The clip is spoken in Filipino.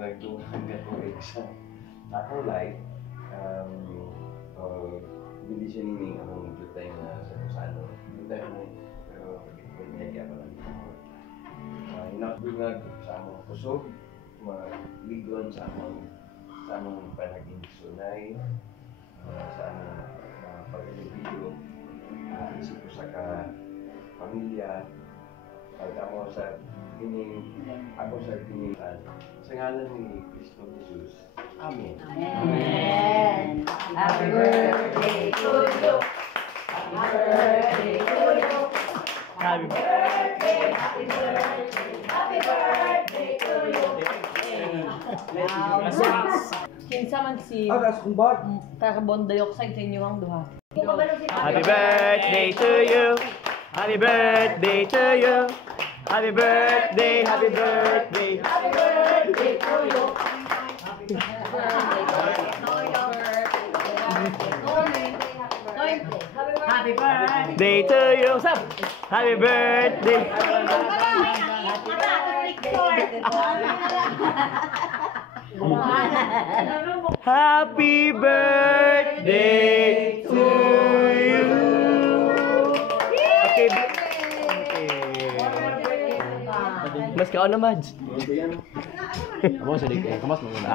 Nagtuhan ka po sa ako light. Hindi siya nining akong jutay na sa kusano. Jutay mo, pero pagkikipagnyagya pa lang. Inakbungag sa among kusog, maligwan sa among panaging-sunay, sa among pag-ibigyo, isip ko sa pamilya, pagkamo sa ako sa kinilan. Sa ngalan ni Kristo Jesus. Amen. Amen. Happy birthday to you. Happy birthday to you. Happy birthday, happy birthday, happy birthday to you. Kinsa man si kumbag. carbon dioxide sa inyo ang duha. Happy birthday to you. Happy birthday to you. Happy birthday, happy birthday. Happy birthday to you. Happy birthday. Day to you. Sab. Happy birthday. Happy birthday to you. Okay. Mas ka na, Mads. Amo sa dik, kamas mo na.